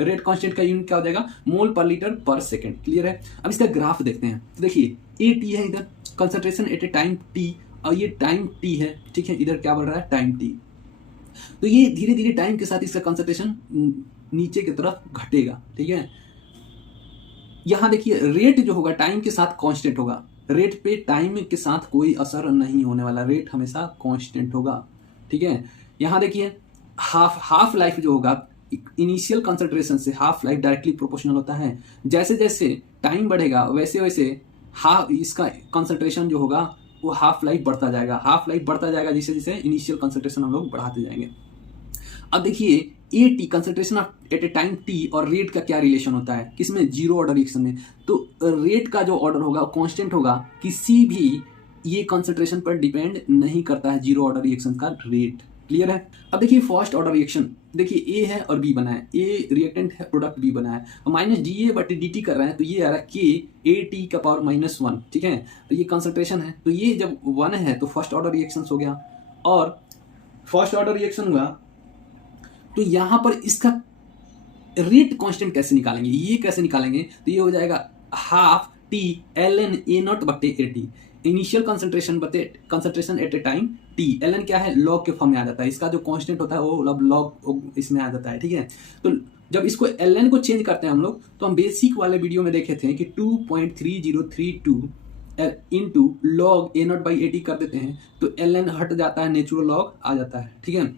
रेट कांस्टेंट का यूनिट क्या हो जाएगा, मोल पर लीटर पर सेकेंड। क्लियर है। अब इसका ग्राफ देखते हैं, तो देखिए ए टी है इधर concentration at a time T, और ये टाइम टी है, ठीक है, इधर क्या बढ़ रहा है टाइम टी। तो ये धीरे धीरे टाइम के साथ इसका कंसंट्रेशन नीचे की तरफ घटेगा, ठीक है। यहां देखिए रेट जो होगा टाइम के साथ कांस्टेंट होगा, रेट पे टाइम के साथ कोई असर नहीं होने वाला, रेट हमेशा कांस्टेंट होगा, ठीक है। यहां देखिए हाफ लाइफ जो होगा इनिशियल कंसंट्रेशन से हाफ लाइफ डायरेक्टली प्रोपोर्शनल होता है, जैसे जैसे टाइम बढ़ेगा वैसे वैसे हाफ इसका कंसंट्रेशन जो होगा वो हाफ लाइफ बढ़ता जाएगा, हाफ लाइफ बढ़ता जाएगा जैसे जैसे इनिशियल कंसंट्रेशन हम लोग बढ़ाते जाएंगे। अब देखिए A T concentration at a time T और रेट का क्या रिलेशन होता है, किसमें, जीरो ऑर्डर रिएक्शन में। तो रेट का जो ऑर्डर होगा कांस्टेंट होगा, किसी भी ये कंसंट्रेशन पर डिपेंड नहीं करता है जीरो ऑर्डर रिएक्शन का रेट। क्लियर है। अब देखिए फर्स्ट ऑर्डर रिएक्शन, देखिए ए है और बी बना है, ए रिएक्टेंट है प्रोडक्ट बी बना है, माइनस डी ए बटे डी टी कर रहे हैं, तो ये आ रहा है के ए टी का पावर -1, ठीक है। तो ये कंसंट्रेशन है, तो ये जब 1 है तो फर्स्ट ऑर्डर रिएक्शन हो गया, और फर्स्ट ऑर्डर रिएक्शन हुआ तो यहां पर इसका रेट कांस्टेंट कैसे निकालेंगे, ये कैसे निकालेंगे, तो ये हो जाएगा half T L N A naught बटे ए टी, इनिशियल कंसंट्रेशन बटे concentration at a time T. L N क्या है, लॉग के फॉर्म में आ जाता है, इसका जो कांस्टेंट होता है वो अब लॉग इसमें आ जाता है, ठीक है। तो जब इसको एल एन को चेंज करते हैं हम लोग, तो हम बेसिक वाले वीडियो में देखे थे कि 2.3032 into log A not by A T कर देते हैं, तो एल एन हट जाता है, नेचुरल लॉग आ जाता है, ठीक है।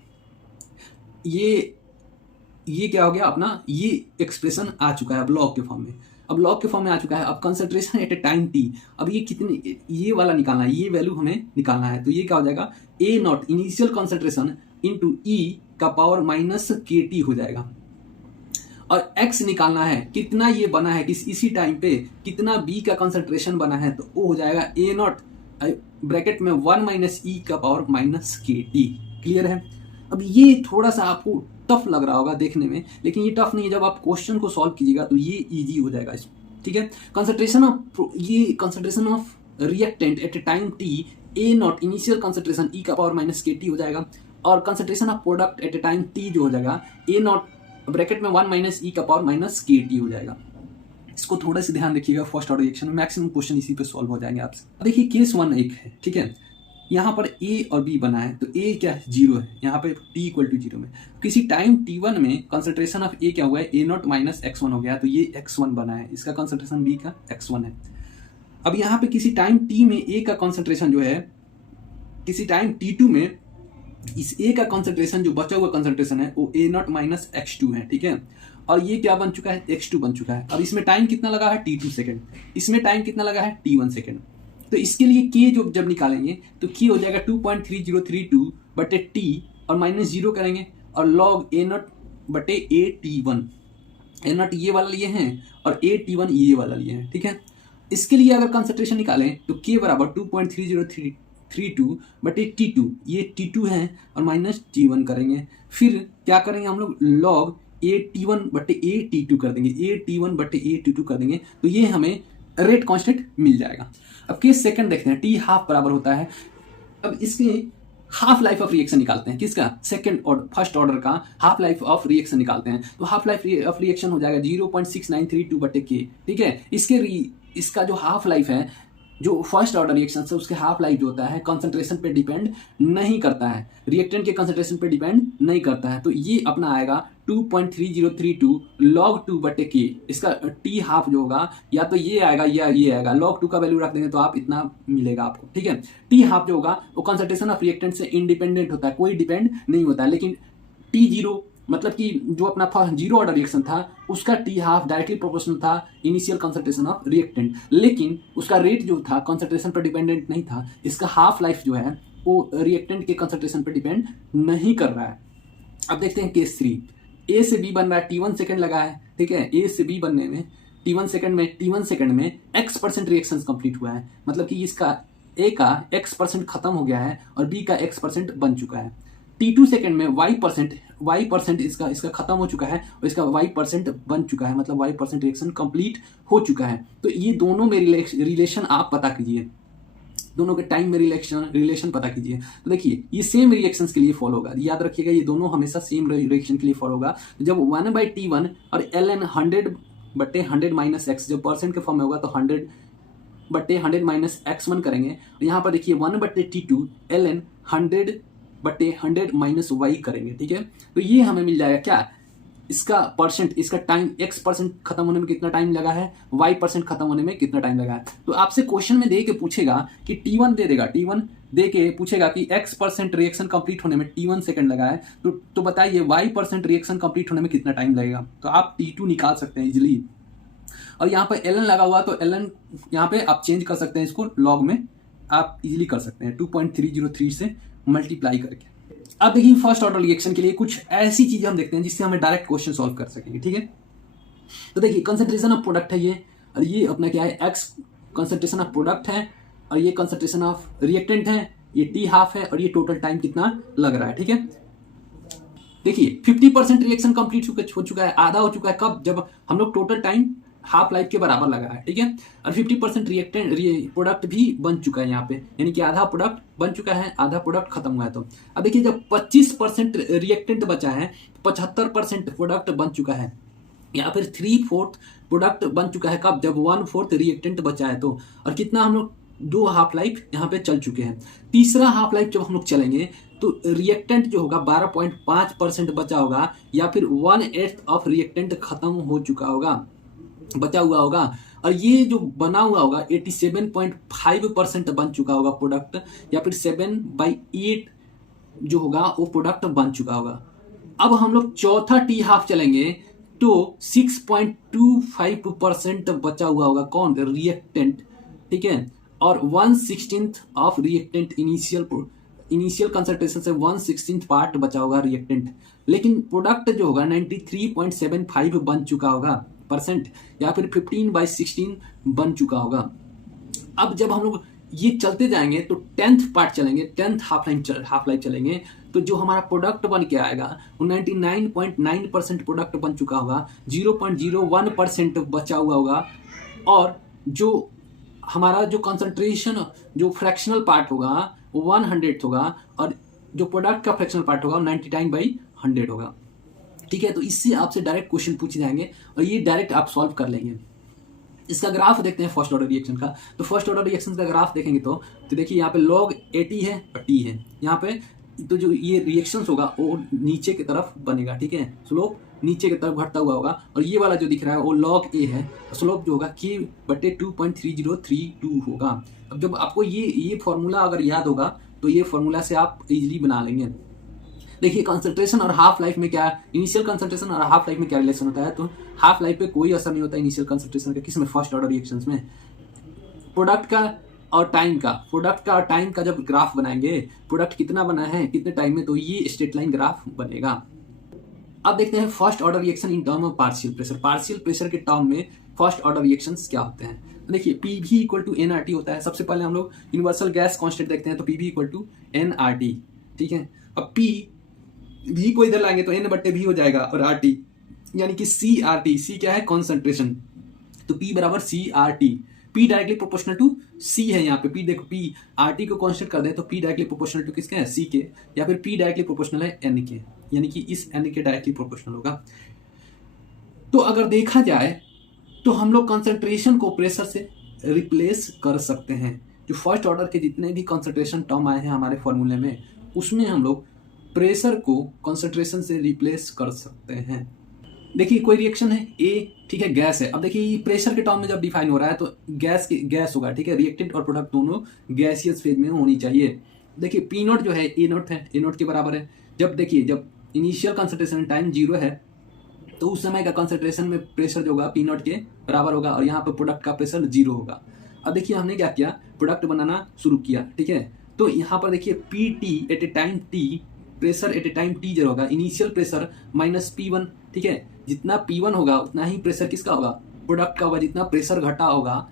ये क्या हो गया अपना, ये एक्सप्रेशन आ चुका है अब लॉग के फॉर्म में, अब लॉग के फॉर्म में आ चुका है। अब concentration at a time T, अब ये कितनी, ये वाला निकालना है, ये वैल्यू हमें निकालना है, तो ये क्या हो जाएगा, ए नॉट इनिशियल कंसंट्रेशन इंटू ई का पावर माइनस के टी हो जाएगा, और एक्स निकालना है कितना ये बना है इसी टाइम पे कितना बी का कंसंट्रेशन बना है, तो वो हो जाएगा ए नॉट ब्रैकेट में 1 माइनस ई का power minus k T. Clear है। अब ये थोड़ा सा आपको टफ लग रहा होगा देखने में, लेकिन ये टफ नहीं है, जब आप क्वेश्चन को सॉल्व कीजिएगा तो ये इजी हो जाएगा इसमें, ठीक है। Concentration of reactant at a time t a nought initial concentration e का पावर माइनस के टी हो जाएगा, और concentration of product at a time t जो हो जाएगा ए नॉट ब्रैकेट में 1 माइनस ई का पावर माइनस के टी हो जाएगा। इसको थोड़ा सा ध्यान रखिएगा, फर्स्ट ऑर्डर रिएक्शन में मैक्सिमम क्वेश्चन इसी पे सॉल्व हो जाएंगे आपसे। देखिए केस 1 एक है, ठीक है, यहाँ पर ए और बी बना है, तो ए क्या है, 0 है, यहाँ पे टी इक्वल टू 0 में किसी टाइम t1 में कंसंट्रेशन ऑफ ए क्या हुआ है, ए नॉट माइनस x1 हो गया, तो ये x1 बना है, इसका कंसंट्रेशन बी का x1 है। अब यहाँ पे किसी टाइम t में ए का कंसंट्रेशन जो है, किसी टाइम t2 में इस ए का कंसंट्रेशन जो बचा हुआ कंसंट्रेशन है वो ए नॉट माइनस x2 है, ठीक है, और ये क्या बन चुका है, x2 बन चुका है। अब इसमें टाइम कितना लगा है, t2 सेकेंड, इसमें टाइम कितना लगा है, t1 सेकेंड। तो इसके लिए k जो जब निकालेंगे तो k हो जाएगा 2.3032 बटे t और माइनस 0 करेंगे, और लॉग ए नॉट बटे A T one, A not ये वाला लिए हैं और ए टी वन ये वाला लिए हैं, ठीक है। इसके लिए अगर कंसंट्रेशन निकालें तो k बराबर 2.3032 T2 ये T2 है और माइनस T1 करेंगे। फिर क्या करेंगे हम लोग, लॉग A T1/A T2 कर देंगे, A T1/A T2 कर देंगे, तो ये हमें रेट कांस्टेंट मिल जाएगा। अब केस सेकंड देखते हैं, T हाफ बराबर होता है, अब इसके हाफ लाइफ ऑफ रिएक्शन निकालते हैं, किसका, सेकंड और फर्स्ट ऑर्डर का हाफ लाइफ ऑफ रिएक्शन निकालते हैं। तो हाफ लाइफ ऑफ रिएक्शन हो जाएगा 0.6932/K, ठीक है। इसका जो हाफ लाइफ है, जो फर्स्ट ऑर्डर रिएक्शन है उसके हाफ लाइफ जो होता है कंसंट्रेशन पे डिपेंड नहीं करता है, रिएक्टेंट के कंसंट्रेशन पे डिपेंड नहीं करता है। तो ये अपना आएगा 2.3032 log 2/K। इसका टी हाफ जो होगा या तो ये आएगा या ये आएगा, log 2 का वैल्यू रख देंगे तो आप इतना मिलेगा आपको, ठीक है। टी हाफ जो होगा वो कंसंट्रेशन ऑफ रिएक्टेंट से इंडिपेंडेंट होता है, कोई डिपेंड नहीं होता है। लेकिन T0 मतलब कि जो अपना जीरो ऑर्डर रिएक्शन था उसका टी हाफ डायरेक्टली प्रोपोर्शनल था इनिशियल कंसंट्रेशन ऑफ रिएक्टेंट, लेकिन उसका रेट जो था कंसंट्रेशन पर डिपेंडेंट नहीं था। इसका हाफ लाइफ जो है वो रिएक्टेंट के कंसंट्रेशन पर डिपेंड नहीं कर रहा है। अब देखते हैं केस 3, ए से बी बन रहा है, T1 सेकंड लगा है, ठीक है। ए से बी बनने में T1 सेकंड में X% रिएक्शन कंप्लीट हुआ है, मतलब कि इसका ए का X% खत्म हो गया है और बी का X% बन चुका है। T2 सेकंड में Y% इसका खत्म हो चुका है और इसका Y% बन चुका है, मतलब Y% रिएक्शन कंप्लीट हो चुका है। तो ये दोनों में रिलेशन आप पता कीजिए, दोनों के टाइम में रिलेशन पता कीजिए। तो देखिए ये सेम रिएक्शंस के लिए फॉलो होगा, याद रखिएगा ये दोनों हमेशा सेम रिएक्शन के लिए फॉलो होगा। जब 1/T1 और ln 100/100 - x जब परसेंट के फॉर्म में होगा तो 100/100 - x1 करेंगे। यहाँ पर देखिए 1/T2 ln 100/100 - y करेंगे, ठीक है। तो ये हमें मिल जाएगा क्या, इसका परसेंट, इसका टाइम X% खत्म होने में कितना टाइम लगा है, Y% खत्म होने में कितना टाइम लगा है। तो आपसे क्वेश्चन में दे के पूछेगा कि T1 दे देगा, T1 दे के पूछेगा कि X% रिएक्शन कंप्लीट होने में T1 सेकंड लगा है, तो बताइए Y% रिएक्शन कंप्लीट होने में कितना टाइम लगेगा। तो आप T2 निकाल सकते हैं इजिली। और यहाँ पर ln लगा हुआ तो ln यहाँ पे आप चेंज कर सकते हैं, इसको लॉग में आप इजिली कर सकते हैं 2.303 से मल्टीप्लाई करके। अब देखिए फर्स्ट ऑर्डर रिएक्शन के लिए कुछ ऐसी चीजें हम देखते हैं जिससे हमें डायरेक्ट क्वेश्चन सॉल्व कर सकेंगे, ठीक है। तो देखिए कंसंट्रेशन ऑफ प्रोडक्ट है ये, और ये अपना क्या है, X कंसंट्रेशन ऑफ प्रोडक्ट है और ये कंसंट्रेशन ऑफ रिएक्टेंट है, ये टी हाफ है और ये टोटल टाइम कितना लग रहा है, ठीक है। देखिए 50% रिएक्शन कंप्लीट हो चुका है, आधा हो चुका है, कब, जब हम लोग टोटल टाइम हाफ लाइफ के बराबर लगा है, ठीक है। और 50% रिएक्टेंट प्रोडक्ट भी बन चुका है यहाँ पे, यानी कि आधा प्रोडक्ट बन चुका है, आधा प्रोडक्ट खत्म हुआ है। तो अब देखिए जब 25% रिएक्टेंट बचा है, 75% प्रोडक्ट बन चुका है, या फिर 3/4 प्रोडक्ट बन चुका है, कब, जब 1/4 रिएक्टेंट बचा है। तो और कितना हम लोग 2 हाफ लाइफ यहाँ पे चल चुके हैं। तीसरा हाफ लाइफ जब हम लोग चलेंगे तो रिएक्टेंट जो होगा 12.5% बचा होगा, या फिर 1/8 ऑफ रिएक्टेंट खत्म हो चुका होगा, बचा हुआ होगा, और ये जो बना हुआ होगा 87.5% बन चुका होगा प्रोडक्ट, या फिर 7/8 जो होगा वो प्रोडक्ट बन चुका होगा। अब हम लोग चौथा टी हाफ चलेंगे तो 6.25% बचा हुआ होगा, कौन, रिएक्टेंट, ठीक है। और 1/16 ऑफ रिएक्टेंट इनिशियल कंसंट्रेशन से 1/16 पार्ट बचा होगा रिएक्टेंट, लेकिन प्रोडक्ट जो होगा 93.75 बन चुका होगा परसेंट, या फिर 15/16 बन चुका होगा। अब जब हम लोग ये चलते जाएंगे तो 10th पार्ट चलेंगे, 10th हाफ लाइफ चलेंगे, तो जो हमारा प्रोडक्ट बन के आएगा वो 99.9% प्रोडक्ट बन चुका होगा, 0.01% बचा हुआ होगा, और जो हमारा जो कंसंट्रेशन जो फ्रैक्शनल पार्ट होगा वो 1/100 होगा, और जो प्रोडक्ट का फ्रैक्शनल पार्ट होगा वो 99/100 होगा, ठीक है। तो इससे आपसे डायरेक्ट क्वेश्चन पूछे जाएंगे और ये डायरेक्ट आप सॉल्व कर लेंगे। इसका ग्राफ देखते हैं फर्स्ट ऑर्डर रिएक्शन का। तो फर्स्ट ऑर्डर रिएक्शन का ग्राफ देखेंगे तो देखिए यहाँ पे log AT है और T है यहाँ पे, तो जो ये रिएक्शंस होगा वो नीचे की तरफ बनेगा, ठीक है, स्लोप नीचे की तरफ घटता हुआ होगा, और ये वाला जो दिख रहा है वो log A है, स्लोप जो होगा K/2.3032 होगा। अब जब आपको ये फॉर्मूला अगर याद होगा तो ये फॉर्मूला से आप इजीली बना लेंगे। देखिए कंसंट्रेशन और हाफ लाइफ में क्या, इनिशियल कंसंट्रेशन और हाफ लाइफ में क्या रिलेशन होता है, तो हाफ लाइफ पे कोई असर नहीं होता इनिशियल कंसंट्रेशन का, किसमें, फर्स्ट ऑर्डर रिएक्शंस में। प्रोडक्ट का और टाइम का जब ग्राफ बनाएंगे, प्रोडक्ट कितना बना है कितने टाइम में, तो ये स्ट्रेट लाइन ग्राफ बनेगा। अब देखते हैं first order reaction in term of partial pressure के टर्म में फर्स्ट ऑर्डर रिएक्शंस क्या होते हैं। देखिए P V equal to N R T होता है। सबसे पहले हम लोग यूनिवर्सल गैस कांस्टेंट देखते हैं, तो P V equal to N R T, ठीक है। अब पी भी को इधर लाएंगे तो एन बट्टे भी हो जाएगा और आर टी यानी कि सी आर टी। सी क्या है? कॉन्सेंट्रेशन, तो पी बराबर C R T. P directly proportional to C है यहाँ पे। पी देखो, पी आर टी को कांस्टेंट कर दें तो पी डायरेक्टली प्रोपोर्शनल टू किसके है? सी के, या फिर पी डायरेक्टली प्रोपोर्शनल है एन के, यानी कि इस एन के डायरेक्टली प्रोपोर्शनल होगा। तो अगर देखा जाए तो हम लोग कंसंट्रेशन को प्रेशर से रिप्लेस कर सकते हैं। जो फर्स्ट ऑर्डर के जितने भी कंसंट्रेशन टर्म आए हैं हमारे फॉर्मूले में, उसमें हम लोग प्रेशर को कंसंट्रेशन से रिप्लेस कर सकते हैं। देखिए कोई रिएक्शन है ए, ठीक है, गैस है। अब देखिए प्रेशर के टर्म में जब डिफाइन हो रहा है तो गैस होगा, ठीक है। रिएक्टेंट और प्रोडक्ट दोनों गैसियस फेज में होनी चाहिए। देखिए पी नोट जो है ए नोट है, ए नोट के बराबर है। जब देखिए जब इनिशियल कंसंट्रेशन टाइम 0 है तो उस समय का कंसंट्रेशन में प्रेशर जो होगा पी नॉट के बराबर होगा, और यहाँ पर प्रोडक्ट का प्रेशर 0 होगा। अब देखिए हमने क्या किया, प्रोडक्ट बनाना शुरू किया, ठीक है। तो यहाँ पर देखिए P T at a time T, pressure at a time T 0 होगा, इनिशियल प्रेशर माइनस P1, ठीक है। जितना P1 होगा उतना ही प्रेशर किसका होगा? प्रोडक्ट का होगा। जितना प्रेशर घटा होगा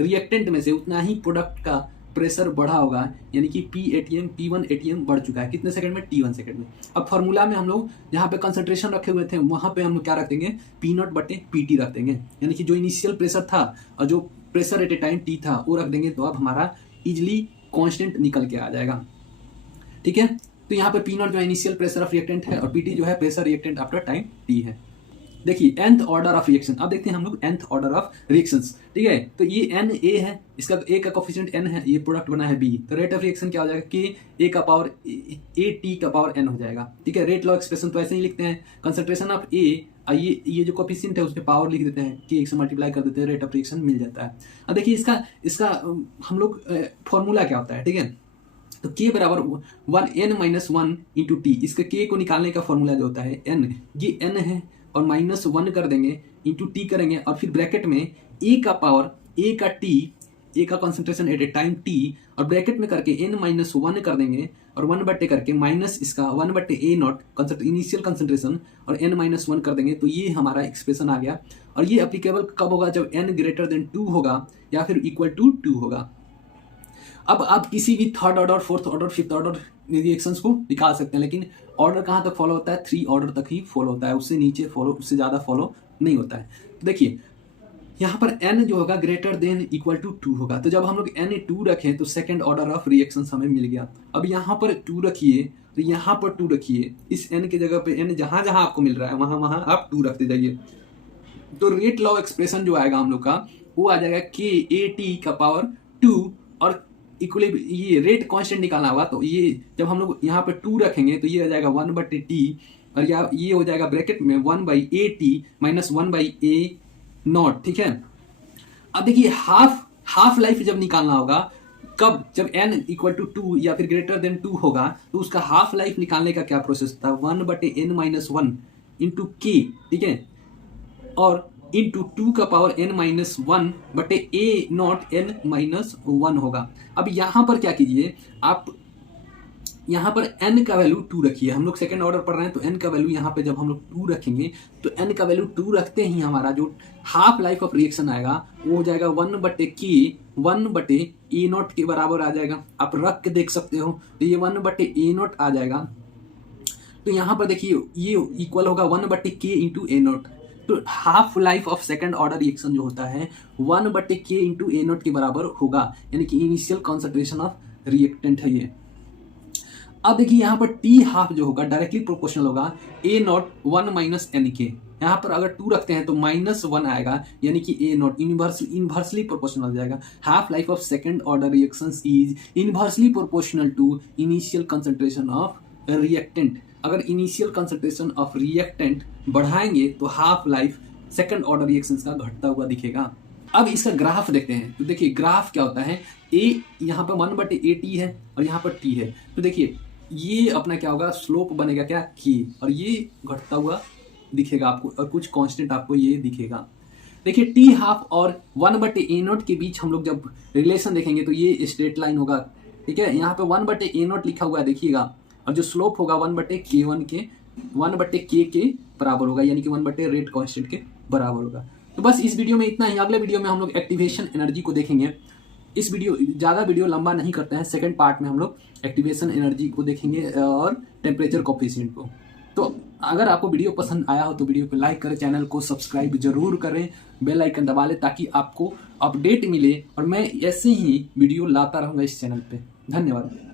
रिएक्टेंट में से उतना ही प्रोडक्ट का प्रेशर बढ़ा होगा, यानी कि P ATM P1 ATM बढ़ चुका है कितने सेकंड में? T1 सेकंड में। अब फॉर्मूला में हम लोग जहाँ पे कंसंट्रेशन रखे हुए थे वहाँ पे हम लोग क्या रख देंगे? P नॉट बटे PT रख देंगे, यानी कि जो इनिशियल प्रेशर था और जो pressure at a time T था वो रख देंगे, तो अब हमारा इजिली कॉन्स्टेंट निकल के आ जाएगा, ठीक है। तो यहाँ पे P नॉट जो है इनिशियल प्रेशर ऑफ रिएक्टेंट है और PT जो है pressure reactant after time T है। देखिए nth ऑर्डर ऑफ रिएक्शन, अब देखते हैं हम लोग nth ऑर्डर ऑफ रिएक्शंस, ठीक है। तो ये n a है, इसका a का कोफिशिएंट n है, ये प्रोडक्ट बना है b, तो रेट ऑफ रिएक्शन क्या हो जाएगा? k a का पावर a t का पावर n हो जाएगा, ठीक है। रेट लॉ एक्सप्रेशन तो ऐसे ही लिखते हैं, कंसंट्रेशन ऑफ a, ये जो कोफिशिएंट है उसके पावर लिख देते हैं, k से मल्टीप्लाई कर देते हैं, रेट ऑफ रिएक्शन मिल जाता है। अब देखिए इसका हम लोग फॉर्मूला क्या होता है, ठीक है। तो k बराबर 1n-1 इंटू टी, इसके k को निकालने का फॉर्मूला जो होता है n, ये n है और -1 कर देंगे इंटू टी करेंगे, और फिर ब्रैकेट में a का पावर a का t, a का concentration at a time t, और ब्रैकेट में करके n-1 कर देंगे और 1 बट्टे करके माइनस इसका 1 बट्टे a नॉट इनिशियल कंसंट्रेशन और n-1 कर देंगे, तो ये हमारा एक्सप्रेशन आ गया। और ये एप्लीकेबल कब होगा? जब n ग्रेटर देन 2 होगा या फिर इक्वल टू 2 होगा। अब आप किसी भी third order, fourth order, fifth order reactions को निकाल सकते हैं, लेकिन ऑर्डर कहाँ तक फॉलो होता है? 3 ऑर्डर तक ही फॉलो होता है, उससे नीचे फॉलो, उससे ज़्यादा फॉलो नहीं होता है। तो देखिए यहाँ पर n जो होगा ग्रेटर देन इक्वल टू 2 होगा, तो जब हम लोग n 2 रखें तो सेकंड ऑर्डर ऑफ रिएक्शंस हमें मिल गया। अब यहाँ पर 2 रखिए तो यहाँ पर 2 रखिए, इस n की जगह पे n जहाँ जहाँ आपको मिल रहा है वहाँ वहाँ आप 2 रखते जाइए, तो रेट लॉ एक्सप्रेशन जो आएगा हम लोग का वो आ जाएगा k a t का पावर 2, और इक्वली ये रेट कांस्टेंट निकालना होगा, तो ये जब हम लोग यहाँ पे 2 रखेंगे तो ये आ जाएगा 1 बटे टी, और ये हो जाएगा ब्रैकेट में 1 by A T minus 1 by A not, ठीक है। अब देखिए हाफ लाइफ जब निकालना होगा कब? जब n इक्वल टू 2 या फिर ग्रेटर देन 2 होगा, तो उसका हाफ लाइफ निकालने का क्या प्रोसेस था? 1 बटे n-1 इंटू के, ठीक है, और इंटू 2 का पावर n-1 बटे a नॉट n-1 होगा। अब यहाँ पर क्या कीजिए, आप यहाँ पर n का वैल्यू 2 रखिए। हम लोग सेकंड ऑर्डर पढ़ रहे हैं तो n का वैल्यू यहाँ पे जब हम लोग 2 रखेंगे तो n का वैल्यू 2 रखते ही हमारा जो हाफ लाइफ ऑफ रिएक्शन आएगा वो हो जाएगा 1 बटे k 1 बटे a नॉट के बराबर आ जाएगा। आप रख के देख सकते हो, तो ये 1 बटे a नॉट आ जाएगा। तो यहाँ पर देखिए ये इक्वल होगा 1 बटे k इंटू ए नॉट। तो half life of second order reaction जो होता है 1 बटे के इंटू ए नॉट के बराबर होगा, यानी कि इनिशियल कॉन्सेंट्रेशन ऑफ रिएक्टेंट है ये। अब देखिए यहाँ पर टी हाफ जो होगा डायरेक्टली प्रोपोर्शनल होगा ए नॉट 1 माइनस एन के। यहाँ पर अगर 2 रखते हैं तो -1 आएगा, यानी कि ए नॉट इनवर्सली प्रोपोर्शनल हो जाएगा। Half life of second order reactions is inversely proportional to initial concentration of reactant. अगर इनिशियल कंसेंट्रेशन ऑफ रिएक्टेंट बढ़ाएंगे तो half life second order reactions का घटता हुआ दिखेगा। अब इसका ग्राफ देखते हैं, तो देखिए ग्राफ क्या होता है, ए यहाँ पर 1 बटे ए टी है और यहाँ पर टी है, तो देखिए ये अपना क्या होगा, स्लोप बनेगा क्या के, और ये घटता हुआ दिखेगा आपको, और कुछ कांस्टेंट आपको ये दिखेगा। देखिए टी हाफ और 1 बटे ए नॉट के बीच हम लोग जब रिलेशन देखेंगे तो ये स्ट्रेट लाइन होगा, ठीक है। यहाँ पे 1 बटे ए नॉट लिखा हुआ है देखिएगा, और जो स्लोप होगा 1 बटे के के बराबर होगा, यानी कि 1 बटे रेट कांस्टेंट के बराबर होगा। तो बस इस वीडियो में इतना ही। अगले वीडियो में हम लोग एक्टिवेशन एनर्जी को देखेंगे। इस वीडियो ज़्यादा वीडियो लंबा नहीं करते हैं, सेकंड पार्ट में हम लोग एक्टिवेशन एनर्जी को देखेंगे और टेम्परेचर कोफिशिएंट को। तो अगर आपको वीडियो पसंद आया हो तो वीडियो को लाइक करें, चैनल को सब्सक्राइब जरूर करें, बेल आइकन दबा लें ताकि आपको अपडेट मिले और मैं ऐसे ही वीडियो लाता रहूँगा इस चैनल पे। धन्यवाद।